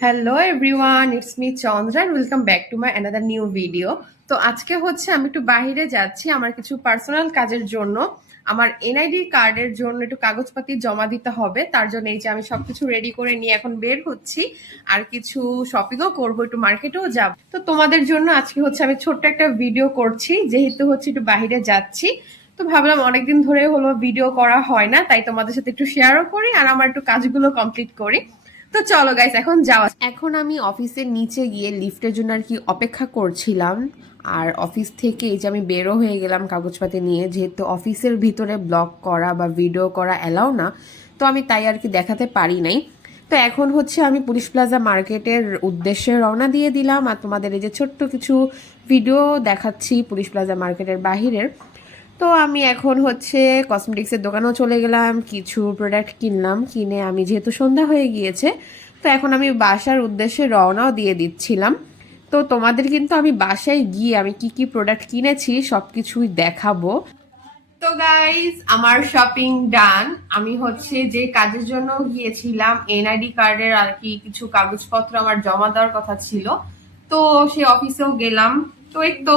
Hello everyone, it's me Chandra and welcome back to my another new video. তো আজকে হচ্ছে আমি একটু বাইরে যাচ্ছি আমার কিছু পার্সোনাল কাজের জন্য। আমার এনআইডি কার্ডের জন্য একটু কাগজপাতি জমা দিতে হবে, তার জন্য এই যে আমি সবকিছু রেডি করে নিয়ে এখন বের হচ্ছি। আর কিছু শপিংও করবো, একটু মার্কেটেও যাব। তো তোমাদের জন্য আজকে হচ্ছে আমি ছোট্ট একটা ভিডিও করছি, যেহেতু হচ্ছে একটু বাইরে যাচ্ছি। তো ভাবলাম অনেকদিন ধরে হলো ভিডিও করা হয় না, তাই তোমাদের সাথে একটু শেয়ারও করি আর আমার একটু কাজগুলো কমপ্লিট করি। তো চলো গাইস, এখন যাওয়া। এখন আমি অফিসের নিচে গিয়ে লিফটের জন্য আর কি অপেক্ষা করছিলাম। আর অফিস থেকে এই যে আমি বেরো হয়ে গেলাম কাগজপাতি নিয়ে, যেহেতু অফিসের ভিতরে ব্লগ করা বা ভিডিও করা অ্যালাউ না, তো আমি তাই আর কি দেখাতে পারি নাই। তো এখন হচ্ছে আমি পুলিশ প্লাজা মার্কেটের উদ্দেশ্যে রওনা দিয়ে দিলাম, আর তোমাদের এই যে ছোট্ট কিছু ভিডিও দেখাচ্ছি পুলিশ প্লাজা মার্কেটের বাহিরের। তো আমি এখন হচ্ছে কসমেটিক্সের দোকানেও চলে গেলাম, কিছু প্রোডাক্ট কিনলাম, কিনে আমি যেহেতু সন্ধ্যা হয়ে গিয়েছে, তো এখন আমি বাসার উদ্দেশ্যে রওনাও দিয়ে দিচ্ছিলাম। তো তোমাদের কিন্তু আমি বাসায় গিয়ে আমি কি কি প্রোডাক্ট কিনেছি সব কিছুই দেখাবো। তো গাইজ, আমার শপিং ডান। আমি হচ্ছে যে কাজের জন্য গিয়েছিলাম, এনআইডি কার্ডের আর কি কিছু কাগজপত্র আমার জমা দেওয়ার কথা ছিল, তো সে অফিসেও গেলাম। তো এই তো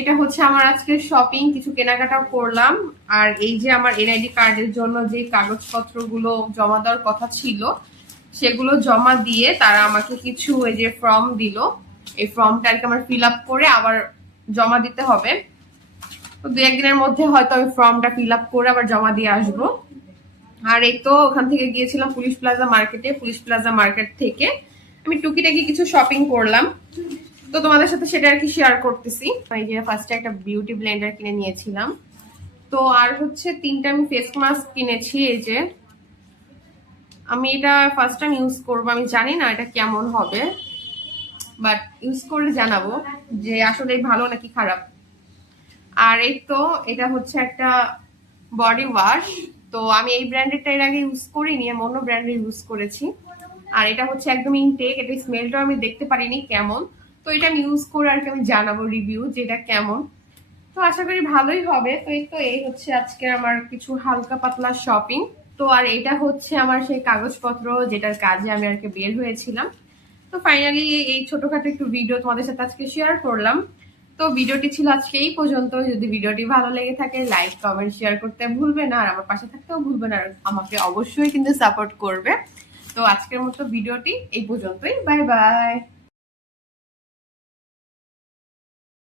এটা হচ্ছে আমার আজকে শপিং, কিছু কেনাকাটাও করলাম। আর এই যে আমার এনআইডি কার্ডের জন্য যে কাগজপত্রগুলো জমা দেওয়ার কথা ছিল, সেগুলো জমা দিয়ে তারা আমাকে কিছু এই যে ফর্ম দিল। এই ফর্মটা আর কি আমার ফিল আপ করে আবার জমা দিতে হবে। তো দু একদিনের মধ্যে হয়তো আমি ফর্মটা ফিল আপ করে আবার জমা দিয়ে আসবো। আর এই তো ওখান থেকে গিয়েছিলাম পুলিশ প্লাজা মার্কেটে। পুলিশ প্লাজা মার্কেট থেকে আমি টুকিটাকি কিছু শপিং করলাম, তো তোমাদের সাথে সেটা আর কি শেয়ার করতেছি। এই যে ফার্স্টে একটা বিউটি ব্লেন্ডার কিনে নিয়েছিলাম। তো আর হচ্ছে তিনটা আমি ফেস মাস্ক কিনেছি। এই যে আমি এটা ফার্স্ট টাইম ইউজ করবো, আমি জানি না এটা কেমন হবে, বাট ইউজ করে জানাবো যে আসলে ভালো নাকি খারাপ। আর এই তো এটা হচ্ছে একটা বডি ওয়াশ। তো আমি এই ব্র্যান্ডেরটা এর আগে ইউজ করিনি, আমি অন্য ব্র্যান্ডের ইউজ করেছি। আর এটা হচ্ছে একদম ইনটেক, এটা স্মেলটাও আমি দেখতে পারিনি কেমন। তো এটা আমি ইউজ করে আর কি আমি জানাবো রিভিউ যেটা কেমন। তো আশা করি ভালোই হবে। তো এই হচ্ছে আজকে আমার কিছু হালকা পাতলা শপিং। তো আর এটা হচ্ছে আমার সেই কাগজপত্র যেটার কাজে আমি আর কি বের হয়েছিলাম। তো ফাইনালি এই ছোটখাটো একটু ভিডিও তোমাদের সাথে আজকে শেয়ার করলাম। তো ভিডিওটি ছিল আজকে এই পর্যন্ত। যদি ভিডিওটি ভালো লেগে থাকে লাইক কমেন্ট শেয়ার করতে ভুলবে না, আর আমার পাশে থাকতেও ভুলবে না, আর আমাকে অবশ্যই কিন্তু সাপোর্ট করবে। তো আজকের মতো ভিডিওটি এই পর্যন্তই, বাই বাই।